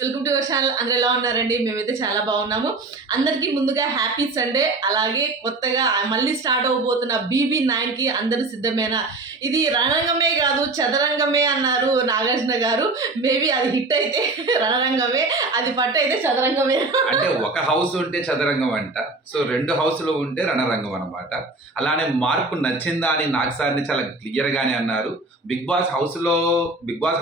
Welcome to your channel. అందరూ ఎలా ఉన్నారండి? మేమైతే చాలా బాగున్నాము. అందరికీ ముందుగా హ్యాపీ సండే. అలాగే కొత్తగా మళ్ళీ స్టార్ట్ అవబోతున్న BB9 కి అందరూ సిద్ధమేనా? ఇది రణరంగమే కాదు చదరంగమే అన్నారు నాగార్జున గారు. మేబీ అది హిట్ అయితే రణరంగమే, అది పట్టు అయితే చదరంగమే. అంటే ఒక హౌస్ ఉంటే చదరంగం అంట, సో 2 హౌస్లు ఉంటే రణరంగం అనమాట. అలానే మార్పు నచ్చిందా అని నాగసారిని చాలా క్లియర్ గానే అన్నారు. బిగ్ బాస్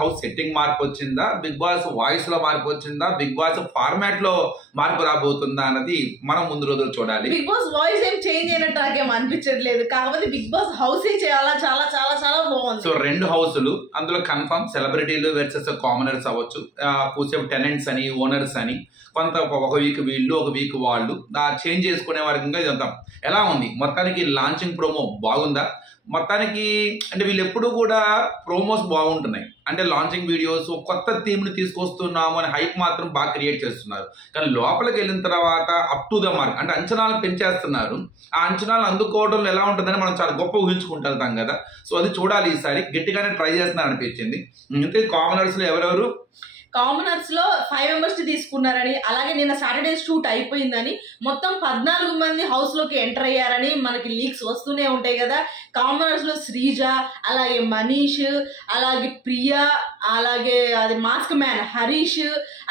హౌస్ సెట్టింగ్ మార్పు వచ్చిందా, బిగ్ బాస్ వాయిస్ లో మార్పు వచ్చిందా, బిగ్ బాస్ ఫార్మాట్ లో మార్పు రాబోతుందా అన్నది మనం ముందు రోజులు చూడాలి. బిగ్ బాస్ వాయిస్ ఏం చేంజ్ అయినట్టు నాకేం అనిపించట్లేదు, కాకపోతే బిగ్ బాస్ హౌస్ చేయాలా చాలా చాలా చాలా బాగుంది. సో 2 హౌసులు, అందులో కన్ఫర్మ్ సెలబ్రిటీలు వర్సెస్ కామనర్స్ అవ్వచ్చు, కూసేపు టెనెంట్స్ అని ఓనర్స్ అని, కొంత ఒక వీక్ వీళ్ళు ఒక వీక్ వాళ్ళు చేంజ్ చేసుకునే వర్గంగా ఇదంతా ఎలా ఉంది. మొత్తానికి లాంచింగ్ ప్రోమో బాగుందా? మొత్తానికి అంటే వీళ్ళు ఎప్పుడు కూడా ప్రోమోస్ బాగుంటున్నాయి, అంటే లాంచింగ్ వీడియోస్ కొత్త థీమ్ ని తీసుకొస్తున్నాము అని హైప్ మాత్రం బాగా క్రియేట్ చేస్తున్నారు. కానీ లోపలికి వెళ్ళిన తర్వాత అప్ టు ద మార్క్ అంటే అంచనాలు పెంచేస్తున్నారు. ఆ అంచనాలు అందుకోవడంలో ఎలా ఉంటుందని మనం చాలా గొప్ప ఊహించుకుంటాం కదా. సో అది చూడాలి, ఈసారి గట్టిగానే ట్రై చేస్తున్నారు అనిపించింది. ఇంతే కామనర్స్ లో ఎవరెవరు? కామనర్స్ లో 5 మెంబర్స్ తీసుకున్నారని, అలాగే నిన్న సాటర్డే షూట్ అయిపోయిందని, మొత్తం 14 మంది హౌస్ లోకి ఎంటర్ అయ్యారని మనకి లీక్స్ వస్తూనే ఉంటాయి కదా. కామనర్స్ లో శ్రీజ, అలాగే మనీష్, అలాగే ప్రియా, అలాగే అది మాస్క్ మ్యాన్ హరీష్,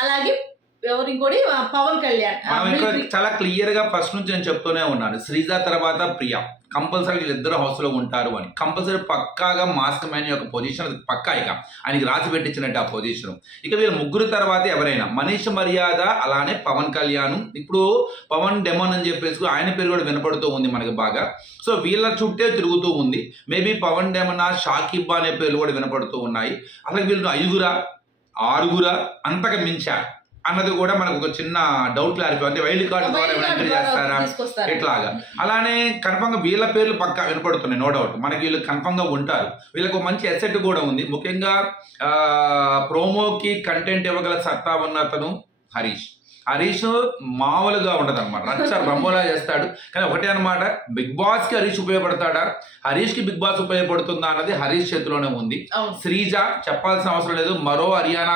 అలాగే ఎవరు ఇంకోటి పవన్ కళ్యాణ్. చాలా క్లియర్ గా ఫస్ట్ నుంచి నేను చెప్తూనే ఉన్నాను, శ్రీజ తర్వాత ప్రియా కంపల్సరీ వీళ్ళిద్దరు హౌస్ లో ఉంటారు అని. కంపల్సరీ పక్కాగా మాస్క్ మ్యాన్ యొక్క పొజిషన్ అది పక్కా, ఇక ఆయనకి రాసి పెట్టించినట్టు ఆ పొజిషన్. ఇక వీళ్ళ ముగ్గురు తర్వాత ఎవరైనా మనీష్ మర్యాద, అలానే పవన్ కళ్యాణ్. ఇప్పుడు పవన్ డెమోన్ అని చెప్పేసి ఆయన పేరు కూడా వినపడుతూ ఉంది మనకి బాగా. సో వీళ్ళ చుట్టే తిరుగుతూ ఉంది. మేబీ పవన్ డెమోనా, షాకిబ్ అనే పేర్లు కూడా వినపడుతూ ఉన్నాయి. అసలు వీళ్ళు 5గురా 6గురా అంతగా మించారు అన్నది కూడా మనకు ఒక చిన్న డౌట్ క్లారిఫై. అంటే వైల్డ్ కార్డ్ ద్వారా ఎంట్రీ చేస్తారా ఇట్లాగా. అలానే కన్ఫర్మ్ గా వీళ్ళ పేర్లు పక్కా వినపడుతున్నాయి, నో డౌట్. మనకి వీళ్ళు కన్ఫర్మ్ గా ఉంటారు. వీళ్ళకు మంచి అసెట్ కూడా ఉంది. ముఖ్యంగా ప్రోమోకి కంటెంట్ ఇవ్వగల సత్తా ఉన్న అతను హరీష్ మామూలుగా ఉండదు అనమాట, రచ్చ రంబోలా చేస్తాడు. కానీ ఒకటే అనమాట, బిగ్ బాస్ కి హరీష్ ఉపయోగపడతాడా, హరీష్ కి బిగ్ బాస్ ఉపయోగపడుతుందా అన్నది హరీష్ చేతిలోనే ఉంది. శ్రీజ చెప్పాల్సిన అవసరం లేదు, మరో హర్యానా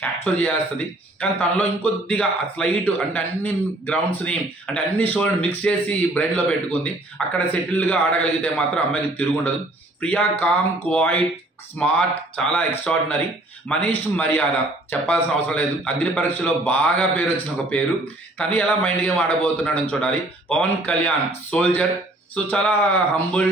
క్యాప్చర్ చేస్తుంది. కానీ తనలో ఇంకొద్దిగా స్లైట్ అంటే అన్ని గ్రౌండ్స్ ని అంటే అన్ని షోలను మిక్స్ చేసి బ్రెయిన్ లో పెట్టుకుంది. అక్కడ సెటిల్డ్ గా ఆడగలిగితే మాత్రం అమ్మాయికి తిరుగుండదు. ప్రియా కామ్, క్వైట్, స్మార్ట్, చాలా ఎక్స్ట్రాడినరీ. మనీష్ మర్యాద చెప్పాల్సిన అవసరం లేదు, అగ్ని పరీక్షలో బాగా పేరు వచ్చిన ఒక పేరు. తను ఎలా మైండ్ గేమ్ ఆడబోతున్నాడని చూడాలి. పవన్ కళ్యాణ్ సోల్జర్, సో చాలా హంబుల్,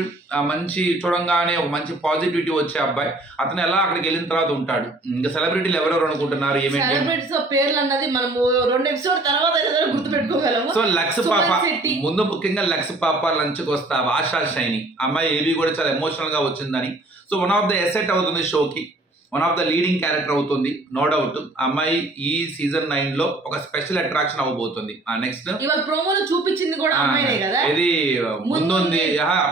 మంచి చూడంగానే ఒక మంచి పాజిటివిటీ వచ్చే అబ్బాయి. అతను ఎలా అక్కడికి వెళ్ళిన తర్వాత ఉంటాడు. ఇంకా సెలబ్రిటీలు ఎవరెవరు అనుకుంటున్నారు, ఏమేంటి పేర్లు అన్నది మనము 2 ఎపిసోడ్ తర్వాత గుర్తు పెట్టుకోగలము. సో లక్స్ పాప ముందు, ముఖ్యంగా లక్స్ పాప లంచ్కి వస్తా, ఆశా షైని అమ్మాయి ఏవి కూడా చాలా ఎమోషనల్ గా వచ్చిందని. So one of the asset అవుతుంది షోకి, one of the leading character అవుతుంది, నో డౌట్. అమ్మాయి ఈ సీజన్ 9 లో ఒక స్పెషల్ అట్రాక్షన్ అవ్వబోతుంది. నెక్స్ట్ ప్రోమోలో చూపించింది కూడా అమ్మాయినే కదా, ఇది ముందుంది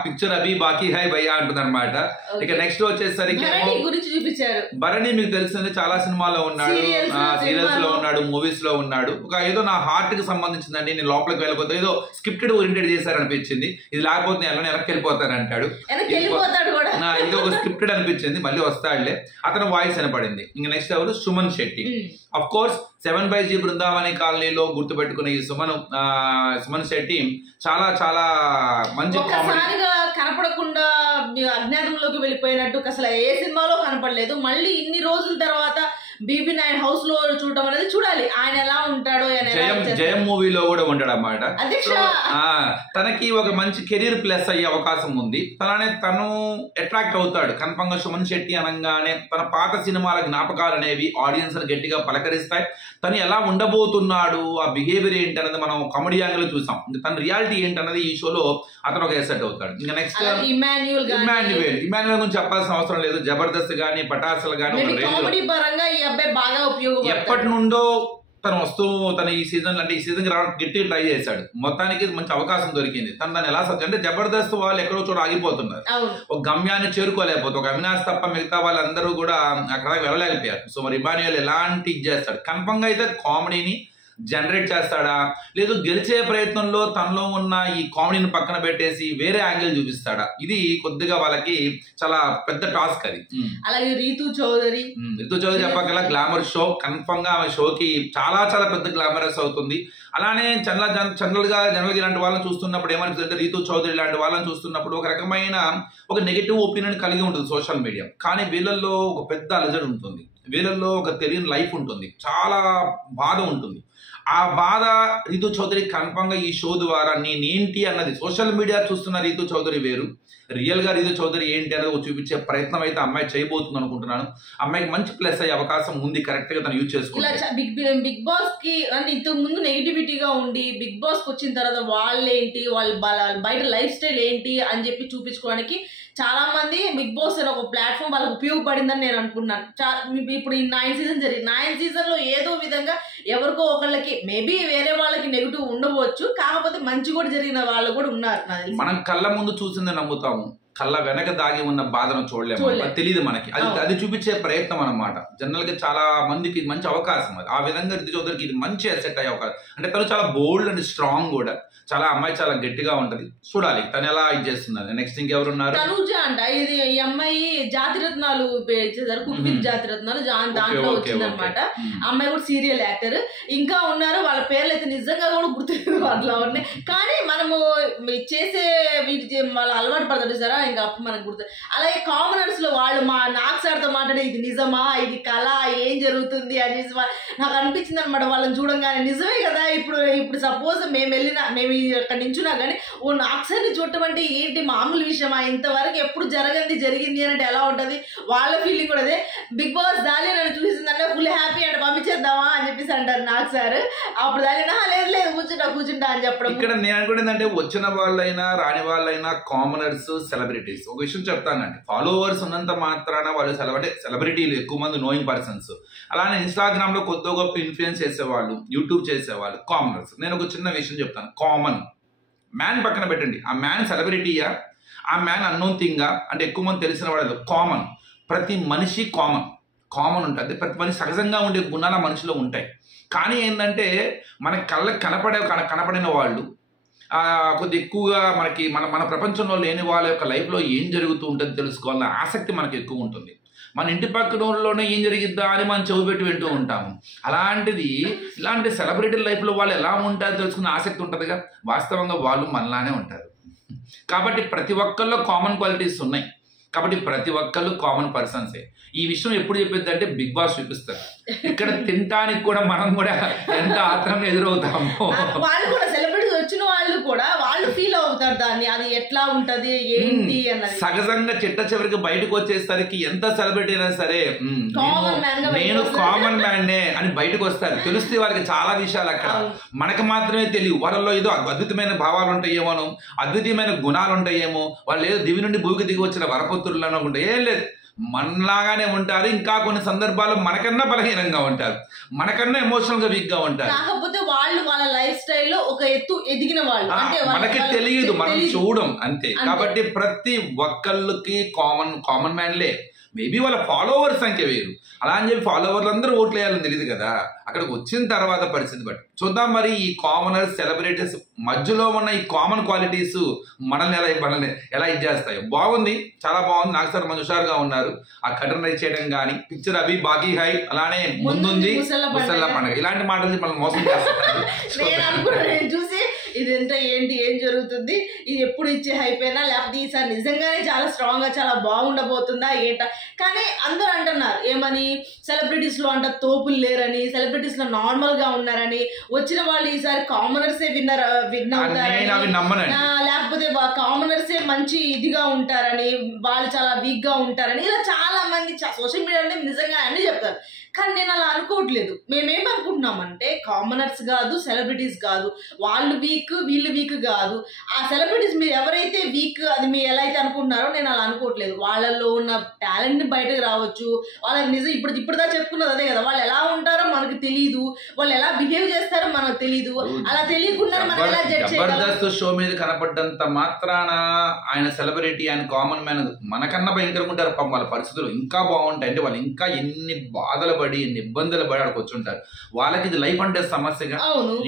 పిక్చర్ అవి బాకీ హై భయ్యా అంటుంది అనమాట. ఇక నెక్స్ట్ వచ్చేసరికి గురించి చూపించారు. భరణి మీకు తెలిసింది, చాలా సినిమాలో ఉన్నాడు, సీరియల్స్ లో ఉన్నాడు, మూవీస్ లో ఉన్నాడు. ఒక ఏదో నా హార్ట్ కి సంబంధించిందండి, నేను లోపలికి వెళ్ళిపోతే ఏదో స్క్రిప్టెడ్ ఓరియంటెడ్ చేశారనిపించింది. ఇది లేకపోతే ఎలా వెనక్కి వెళ్ళిపోతాను అంటాడు, ఇది ఒక స్క్రిప్టెడ్ అనిపించింది. మళ్ళీ వస్తాడులే, అతను వాయిస్ వినపడింది. ఇంకా నెక్స్ట్ ఎవరు? Suman Shetty. Of course 7/G Brindavani కాలనీలో గుర్తు పెట్టుకున్న ఈ సుమన్ శెట్టి చాలా చాలా మంచి కనపడకుండా అజ్ఞాతంలోకి వెళ్ళిపోయినట్టు అసలు ఏ సినిమాలో కనపడలేదు. మళ్ళీ ఇన్ని రోజుల తర్వాత BB9 హౌస్ లో చూడటం అనేది చూడాలి, ఆయన ఎలా ఉంటాడో. జయం మూవీలో కూడా ఉంటాడు అన్నమాట. తనకి ఒక మంచి కెరీర్ ప్లస్ అయ్యే అవకాశం ఉంది. అలానే తను అట్రాక్ట్ అవుతాడు కన్ఫర్మ్ గా. సుమన్ శెట్టి అనగానే తన పాత సినిమాల జ్ఞాపకాలు అనేవి ఆడియన్స్ గట్టిగా పలకరిస్తాయి. తను ఎలా ఉండబోతున్నాడు, ఆ బిహేవియర్ ఏంటి అనేది మనం కామెడీ యాంగిల్ చూసాం. తన రియాలిటీ ఏంటన్నది ఈ షోలో అతను ఒక ఎసెట్ అవుతాడు. ఇంకా నెక్స్ట్ ఇమాన్యుయల్ గురించి చెప్పాల్సిన అవసరం లేదు. జబర్దస్త్ గానీ, పటాసులు గానీ, ఎప్పటి నుండో తను తన ఈ సీజన్ అంటే ఈ సీజన్ రావడానికి గట్టిగా ట్రై చేశాడు. మొత్తానికి మంచి అవకాశం దొరికింది. తను దాన్ని ఎలా అంటే జబర్దస్త్ వాళ్ళు ఎక్కడో చోట ఆగిపోతున్నారు, ఒక గమ్యాన్ని చేరుకోలేకపోతే. ఒక అవినాష్ తప్ప మిగతా వాళ్ళందరూ కూడా అక్కడ వెళ్ళలేకపోయారు. సో మరి ఇమాన్యుయల్ ఎలాంటి చేస్తాడు, కన్ఫర్మ్ గా అయితే కామెడీని జనరేట్ చేస్తాడా, లేదు గెలిచే ప్రయత్నంలో తనలో ఉన్న ఈ కామెడీని పక్కన పెట్టేసి వేరే యాంగిల్ చూపిస్తాడా, ఇది కొద్దిగా వాళ్ళకి చాలా పెద్ద టాస్క్ అది. అలాగే రీతు చౌదరి చెప్పగల గ్లామర్ షో, కన్ఫర్మ్ గా ఆమె షోకి చాలా చాలా పెద్ద గ్లామరస్ అవుతుంది. అలానే జనరల్ గా ఇలాంటి వాళ్ళని చూస్తున్నప్పుడు ఏమనిపిస్తుంది అంటే, రీతు చౌదరి లాంటి వాళ్ళని చూస్తున్నప్పుడు ఒక రకమైన ఒక నెగటివ్ ఒపీనియన్ కలిగి ఉంటుంది సోషల్ మీడియా. కానీ వీళ్ళల్లో ఒక పెద్ద అలజడి ఉంటుంది, వీళ్ళల్లో ఒక తెలియని లైఫ్ ఉంటుంది, చాలా బాధ ఉంటుంది. ఆ బాధ రీతు చౌదరి కన్ఫర్మ్ గా ఈ షో ద్వారా నేనేంటి అన్నది, సోషల్ మీడియా చూస్తున్న రీతు చౌదరి వేరు, రియల్ గా రీతు చౌదరి ఏంటి అనేది చూపించే ప్రయత్నం అయితే అమ్మాయి చేయబోతుంది అనుకుంటున్నాను. అమ్మాయికి మంచి ప్లస్ అయ్యే అవకాశం ఉంది, కరెక్ట్ గా తను యూజ్ చేసుకోవాలి. బిగ్ బాస్ కి అంటే ఇంతకు ముందు నెగిటివిటీగా ఉండి బిగ్ బాస్ కి వచ్చిన తర్వాత వాళ్ళేంటి, వాళ్ళ బయట లైఫ్ స్టైల్ ఏంటి అని చెప్పి చూపించుకోవడానికి చాలా మంది బిగ్ బాస్ అనే ఒక ప్లాట్ఫామ్ వాళ్ళకి ఉపయోగపడిందని నేను అనుకున్నాను. ఇప్పుడు ఈ 9 సీజన్ జరిగింది, 9 సీజన్ లో ఏదో విధంగా ఎవరికో ఒకళ్ళకి మేబీ వేరే వాళ్ళకి నెగిటివ్ ఉండవచ్చు, కాకపోతే మంచి కూడా జరిగిన వాళ్ళు కూడా ఉన్నారు. మనం కళ్ళ ముందు చూసిందే నమ్ముతాము, కళ్ళ వెనక దాగి ఉన్న బాధను చూడలేము, తెలియదు మనకి. అది చూపించే ప్రయత్నం అన్నమాట. జనరల్ గా చాలా మందికి మంచి అవకాశం అది. ఆ విధంగా రీతు చౌదరికి ఇది మంచి అసెట్ అయ్యే అవకాశం. అంటే తను చాలా బోల్డ్ అండ్ స్ట్రాంగ్ కూడా, చాలా అమ్మాయి చాలా గట్టిగా ఉంటది. చూడాలి తను ఎలా ఇది చేస్తున్నారు. నెక్స్ట్ ఇంకెవరున్నారు? తనుజ అంట, ఇది ఈ అమ్మాయి జాతిరత్నాలు కుక్ విత్ జాతిరత్నాలు దాంట్లో వచ్చింది అనమాట. అమ్మాయి కూడా సీరియల్ యాక్టర్. ఇంకా ఉన్నారు, వాళ్ళ పేర్లు అయితే నిజంగా కూడా గుర్తులేదు అట్లా ఉన్నాయి. కానీ మనము చేసే వీటి వాళ్ళ అలవాటు పడతాడు సరే, ఇంకా అప్పుడు మనకు గుర్తు. అలాగే కామనర్స్ లో వాళ్ళు నాకు సార్తో మాట్లాడే ఇది నిజమా, ఇది కళ, ఏం జరుగుతుంది అనేసి నాకు అనిపించింది అనమాట వాళ్ళని చూడంగానే. నిజమే కదా, ఇప్పుడు సపోజ్ మేము అక్కడ నించున్నా కానీ ఓ నాకు సార్ని చూడటం అంటే ఏంటి మామూలు విషయమా, ఇంతవరకు ఎప్పుడు జరిగింది అంటే ఎలా ఉంటది వాళ్ళ ఫీలింగ్ కూడా అదే. బిగ్ బాస్ దాని నన్ను చూసిందంటే ఫుల్ హ్యాపీ అంటే పంపించేద్దామా అని చెప్పేసి అంటారు నాకు సార్. అప్పుడు దాని లేదు కూర్చుంటా అని చెప్పడం. ఇక్కడ నేను అనుకునేది అంటే, వచ్చిన వాళ్ళైనా రాని వాళ్ళైనా కామనర్స్, సెలబ్రిటీస్, ఒక విషయం చెప్తానండి, ఫాలోవర్స్ ఉన్నంత మాత్రాన వాళ్ళు సెలబ్రిటీలు ఎక్కువ మంది నోయింగ్ పర్సన్స్. అలానే ఇన్స్టాగ్రామ్ లో కొత్త గొప్ప ఇన్ఫ్లుయెన్స్ చేసేవాళ్ళు, యూట్యూబ్ చేసేవాళ్ళు కామనర్స్. నేను ఒక చిన్న విషయం చెప్తాను. కామన్ మ్యాన్ పక్కన పెట్టండి, ఆ మ్యాన్ సెలబ్రిటీయా, ఆ మ్యాన్ అన్నోన్ థింగా అంటే ఎక్కువ మంది తెలిసిన వాడు కామన్. ప్రతి మనిషి కామన్ ఉంటుంది. ప్రతి మనిషి సహజంగా ఉండే గుణాల మనిషిలో ఉంటాయి. కానీ ఏంటంటే మన కళ్ళకి కనపడిన వాళ్ళు కొద్ది ఎక్కువగా మన ప్రపంచంలో లేని వాళ్ళ యొక్క లైఫ్లో ఏం జరుగుతూ ఉంటుంది తెలుసుకోవాలన్న ఆసక్తి మనకు ఎక్కువ ఉంటుంది. మన ఇంటి పక్కనలోనే ఏం జరిగిద్దా అని మనం చెవి పెట్టి వింటూ ఉంటాము. అలాంటిది ఇలాంటి సెలబ్రిటీ లైఫ్లో వాళ్ళు ఎలా ఉంటారో తెలుసుకునే ఆసక్తి ఉంటుందిగా. వాస్తవంగా వాళ్ళు మనలానే ఉంటారు. కాబట్టి ప్రతి ఒక్కళ్ళు కామన్ క్వాలిటీస్ ఉన్నాయి. కాబట్టి ప్రతి ఒక్కళ్ళు కామన్ పర్సన్సే. ఈ విషయం ఎప్పుడు చెప్పేది అంటే బిగ్ బాస్ చూపిస్తారు. ఇక్కడ తినటానికి కూడా మనం కూడా ఎంత ఆత్రంగా ఎదురవుతాము. వాళ్ళు కూడా సెలబ్రిటీస్ వచ్చిన వాళ్ళు కూడా వాళ్ళు ఫీల్ అవుతారు దాన్ని, అది ఎట్లా ఉంటది ఏంటి అన్నది. సహజంగా చివరికి బయటకు వచ్చేసరికి ఎంత సెలబ్రిటీ అయినా సరే నేను కామన్ మ్యాన్నే అని బయటకు వస్తారు. తెలుస్తే వాళ్ళకి చాలా విషయాలు అక్కడ మనకు మాత్రమే తెలియవు. వాళ్ళలో ఏదో అద్భుతమైన భావాలు ఉంటాయేమో, అద్భుతమైన గుణాలు ఉంటాయేమో, వాళ్ళు ఏదో దివి నుండి భూమికి దిగి వచ్చిన వరపుత్రులు అనుకుంటే ఏం లేదు, మనలాగానే ఉంటారు. ఇంకా కొన్ని సందర్భాల్లో మనకన్నా బలహీనంగా ఉంటారు, మనకన్నా ఎమోషనల్ గా వీక్ గా ఉంటారు. కాకపోతే వాళ్ళు వాళ్ళ లైఫ్ స్టైల్ ఒక ఎత్తు ఎదిగిన వాళ్ళు, మనకి తెలియదు, మనం చూడం అంతే. కాబట్టి ప్రతి ఒక్కళ్ళకి కామన్ మ్యాన్లే. మేబీ వాళ్ళ ఫాలోవర్స్ సంఖ్య వేరు. అలా అని చెప్పి ఫాలోవర్లు అందరూ ఓట్లు వేయాలని తెలియదు కదా. అక్కడికి వచ్చిన తర్వాత పరిస్థితి బట్టి చూద్దాం. మరి ఈ కామనర్స్, సెలబ్రిటీస్ మధ్యలో ఉన్న ఈ కామన్ క్వాలిటీస్ మనల్ని ఎలా ఇది చేస్తాయో. బాగుంది, చాలా బాగుంది. నాకు సార్ మంచి హుషారుగా ఉన్నారు. ఆ కటన్ రైజ్ చేయడం కానీ, పిక్చర్ అవి బాకీ హై, అలానే ముందుంది ముసల్లా పండుగ, ఇలాంటి మాటలు మనం మోసం చేస్తారు. చూసి ఇదంతా ఏంటి, ఏం జరుగుతుంది, ఇది ఎప్పుడు ఇచ్చే అయిపోయినా లేకపోతే ఈసారి నిజంగానే చాలా స్ట్రాంగ్ గా చాలా బాగుండబోతుందా ఏంటా. కానీ అందరూ అంటున్నారు ఏమని, సెలబ్రిటీస్ లో అంట తోపులు లేరని, సెలబ్రిటీస్ లో నార్మల్ గా ఉన్నారని, వచ్చిన వాళ్ళు ఈసారి కామనర్సే విన్ అవుతారని, లేకపోతే కామనర్సే మంచి ఇదిగా ఉంటారని, వాళ్ళు చాలా వీక్ గా ఉంటారని, ఇలా చాలా మంది సోషల్ మీడియాలో నిజంగా అన్ని చెప్తారు. కానీ నేను అలా అనుకోవట్లేదు. మేమేమనుకుంటున్నామంటే కామనర్స్ కాదు, సెలబ్రిటీస్ కాదు, వాళ్ళు వీక్ వీళ్ళు వీక్ కాదు. ఆ సెలబ్రిటీస్ మీరు ఎవరైతే వీక్ అది మీరు ఎలా అయితే అనుకుంటున్నారో నేను అలా అనుకోవట్లేదు. వాళ్ళల్లో ఉన్న టాలెంట్ ని బయటకు రావచ్చు. వాళ్ళకి నిజం ఇప్పుడుదా చెప్పుకున్నది అదే కదా, వాళ్ళు ఎలా ఉంటారో మనకు తెలియదు. వాళ్ళు ఎలా బిహేవ్ చేస్తారో మనకు తెలియదు. అలా తెలియకుండా మనం ఎలా జడ్జ్ చేయగలం? జబర్దస్త్ షో మీద కనపడ్డంత మాత్రాన ఆయన సెలబ్రిటీ, ఆయన కామన్ మ్యాన్ మనకన్నా భయంకరంగా ఉంటారు. పాపం వాళ్ళ పరిస్థితులు ఇంకా బాగుంటాయి. అంటే వాళ్ళు ఇంకా ఎన్ని బాధలు పడి ఎన్ని ఇబ్బందులు పడి అక్కడికి వచ్చి ఉంటారు. వాళ్ళకి ఇది లైఫ్ అండ్ డెత్ సమస్యగా.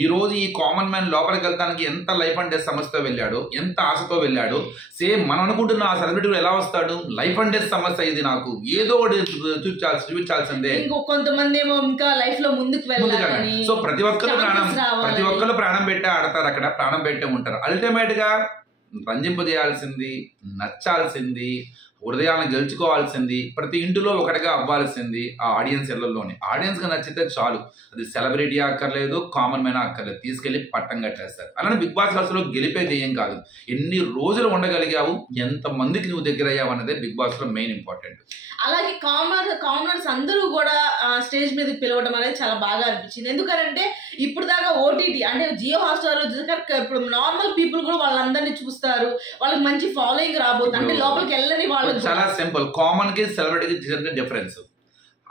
ఈ రోజు ఈ కామన్ మ్యాన్ లోపలికి వెళ్తానికి ఎంత లైఫ్ అండ్ డెత్ సమస్యతో వెళ్ళాడు, ఎంత ఆశతో వెళ్ళాడు. సేమ్ మనం అనుకుంటున్న ఆ సెలబ్రిటీ ఎలా వస్తాడు? లైఫ్ అండ్ డెత్ సమస్య ఇది, నాకు ఏదో ఒకటి చూపించాల్సిందే. కొంతమంది ఏమో ఇంకా లైఫ్ లో ముందుకు వెళ్ళాలి. సో ప్రతి ఒక్కరు ప్రాణం పెట్టే ఆడతారు, అక్కడ ప్రాణం పెట్టే ఉంటారు. అల్టిమేట్ గా రంజింపజేయాల్సింది, నచ్చాల్సింది, హృదయాలను గెలుచుకోవాల్సింది, ప్రతి ఇంటిలో ఒకటిగా అవ్వాల్సింది ఆ ఆడియన్స్ ఇళ్లలోనే. ఆడియన్స్ గా నచ్చితే చాలు, అది సెలబ్రిటీ అక్కర్లేదు, కామన్ మ్యాన్ అక్కర్లేదు, తీసుకెళ్లి పట్టం కట్టేస్తారు. అలానే బిగ్ బాస్ హౌస్ లో గెలిపేది ఏం కాదు, ఎన్ని రోజులు ఉండగలిగావు, ఎంత మందికి నువ్వు దగ్గర అయ్యావు అన్నదే బిగ్ బాస్ లో మెయిన్ ఇంపార్టెంట్. అలాగే కామనర్స్ అందరూ కూడా స్టేజ్ మీద పిలవడం అనేది చాలా బాగా అనిపించింది. ఎందుకంటే ఇప్పుడు దాకా ఓటీటీ అంటే జియో హాట్స్టార్ ఇప్పుడు నార్మల్ పీపుల్ కూడా వాళ్ళందరినీ చూస్తారు, వాళ్ళకి మంచి ఫాలోయింగ్ రాబోతుంది. అంటే లోపలికి వెళ్ళని వాళ్ళు చాలా సింపుల్. కామన్ కి సెలబ్రిటీకి డిఫరెన్స్.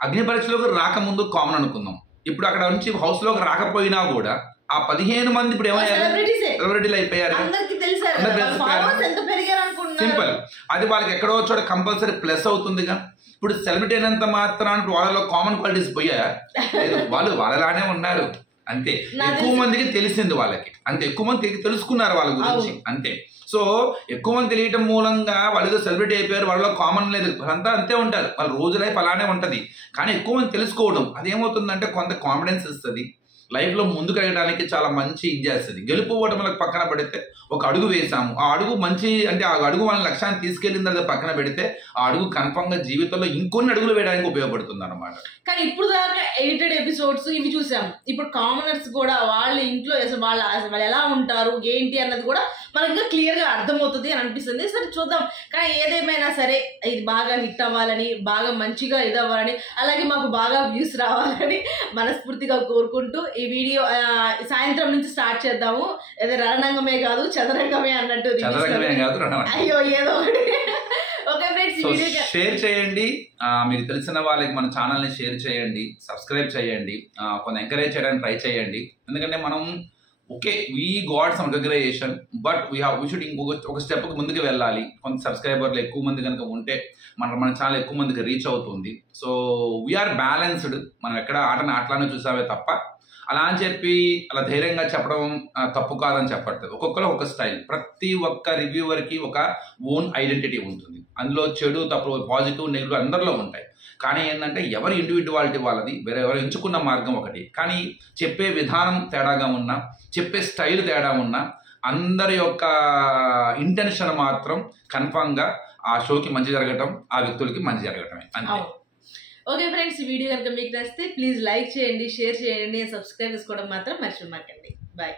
అగ్ని పరీక్షలోకి రాకముందు కామన్ అనుకుందాం, ఇప్పుడు అక్కడ నుంచి హౌస్ లోకి రాకపోయినా కూడా ఆ 15 మంది ఇప్పుడు ఏమయ్యారు? సెలబ్రిటీలు అయిపోయారు. సింపుల్. అది వాళ్ళకి ఎక్కడో చోట కంపల్సరీ ప్లస్ అవుతుందిగా. ఇప్పుడు సెలబ్రిటీ అయినంత మాత్రం వాళ్ళలో కామన్ క్వాలిటీస్ పోయా? వాళ్ళు వాళ్ళలానే ఉన్నారు అంతే. ఎక్కువ మందికి తెలిసింది వాళ్ళకి, అంతే. ఎక్కువ మంది తెలుసుకున్నారు వాళ్ళ గురించి, అంతే. సో ఎక్కువ మంది తెలియటం మూలంగా వాళ్ళు ఏదో సెలబ్రిటీ అయిపోయారు, వాళ్ళలో కామన్ లేదు, వాళ్ళంతా అంతే ఉంటారు, వాళ్ళ రోజు లైఫ్ అలానే ఉంటది. కానీ ఎక్కువ మంది తెలుసుకోవడం అదేమవుతుందంటే కొంత కాన్ఫిడెన్స్ ఇస్తుంది, లైఫ్ లో ముందుకు వెళ్ళడానికి చాలా మంచి ఇది చేస్తుంది. గెలుపు ఓటములకు పక్కన పెడితే ఒక అడుగు వేసాము, ఆ అడుగు మంచి అంటే ఆ అడుగు వాళ్ళ లక్ష్యాన్ని తీసుకెళ్ళిన తర్వాత పక్కన పెడితే ఆ అడుగు కన్ఫర్మ్ గా జీవితంలో ఇంకొన్ని అడుగులు వేయడానికి ఉపయోగపడుతుంది అన్నమాట. కానీ ఇప్పుడు దాకా ఎడిటెడ్ ఎపిసోడ్స్ ఇవి చూసాము. ఇప్పుడు కామనర్స్ కూడా వాళ్ళ ఇంట్లో అసలు వాళ్ళు ఎలా ఉంటారు ఏంటి అన్నది కూడా మనకి ఇంకా క్లియర్ గా అర్థమవుతుంది అని అనిపిస్తుంది. సరే చూద్దాం. కానీ ఏదేమైనా సరే ఇది బాగా హిట్ అవ్వాలని, బాగా మంచిగా ఇది అవ్వాలని, అలాగే మాకు బాగా వ్యూస్ రావాలని మనస్ఫూర్తిగా కోరుకుంటూ ఈ వీడియో సాయంత్రం నుంచి స్టార్ట్ చేద్దాము. ఏదో రణరంగమే కాదు చదరంగమే అన్నట్టు. అయ్యో ఏదో ఒకటి. ఓకే ఫ్రెండ్స్, షేర్ చేయండి, మీకు తెలిసిన వాళ్ళకి మన ఛానల్ ని షేర్ చేయండి, సబ్స్క్రైబ్ చేయండి, కొంత ఎంకరేజ్ చేయడానికి ట్రై చేయండి. ఎందుకంటే మనం okay we got some recognition, but we should ఒక స్టెప్ ముందుకు వెళ్ళాలి. కొంత సబ్స్క్రైబర్లు ఎక్కువ మంది కనుక ఉంటే మన ఛానల్ ఎక్కువ మందికి రీచ్ అవుతుంది. So we are balanced. మనం ఎక్కడ ఆటని అట్లానే చూసావే తప్ప అలా అని చెప్పి అలా ధైర్యంగా చెప్పడం తప్పు కాదని చెప్పట్లేదు. ఒక్కొక్కరు ఒక స్టైల్, ప్రతి ఒక్క రివ్యూవర్కి ఒక ఓన్ ఐడెంటిటీ ఉంటుంది. అందులో చెడు తప్పు, పాజిటివ్ నెగిటివ్ అందరిలో ఉంటాయి. కానీ ఏంటంటే ఎవరి ఇండివిజువాలిటీ వాళ్ళది, ఎవరు ఎంచుకున్న మార్గం ఒకటి. కానీ చెప్పే విధానం తేడాగా ఉన్నా, చెప్పే స్టైల్ తేడా ఉన్నా, అందరి యొక్క ఇంటెన్షన్ మాత్రం కన్ఫామ్గా ఆ షోకి మంచి జరగటం, ఆ వ్యక్తులకి మంచి జరగటమే, అంతే. ఓకే ఫ్రెండ్స్, ఈ వీడియో కనుక మీకు నచ్చితే ప్లీజ్ లైక్ చేయండి, షేర్ చేయండి, సబ్స్క్రైబ్ చేసుకోవడం మాత్రం మర్చిపోకండి. బాయ్.